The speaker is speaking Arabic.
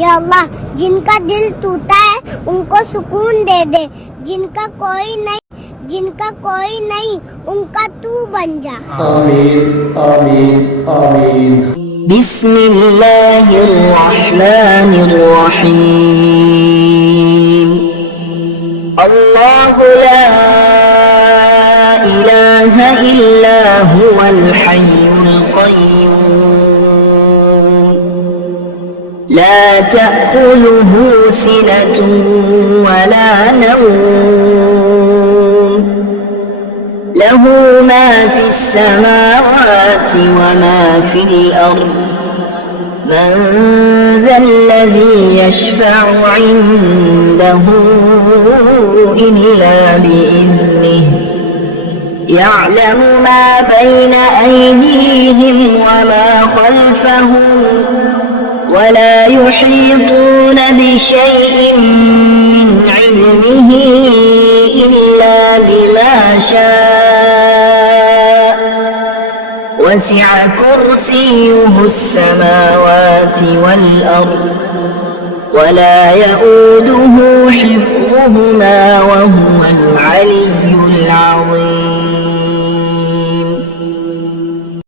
या अल्लाह जिनका दिल टूटा है उनको सुकून दे दे, जिनका कोई नहीं उनका तू बन जा। आमीन आमीन आमीन। बिस्मिल्लाहिर्रहमानिर्रहीम। अल्लाहु ला इलाहा इल्ला हुवल हय्युल क़य्यूम ला तअख़ुज़ुहु सिनतुन वला नौम लहू मा फिस समावाति वमा फिल अर्द من ذا الذي يشفع عنده إلا بإذنه يعلم ما بين أيديهم وما خلفهم ولا يحيطون بشيء من علمه إلا بما شاء وسع كرسيه السماوات والأرض ولا يؤوده حفظهما وهو العلي العظيم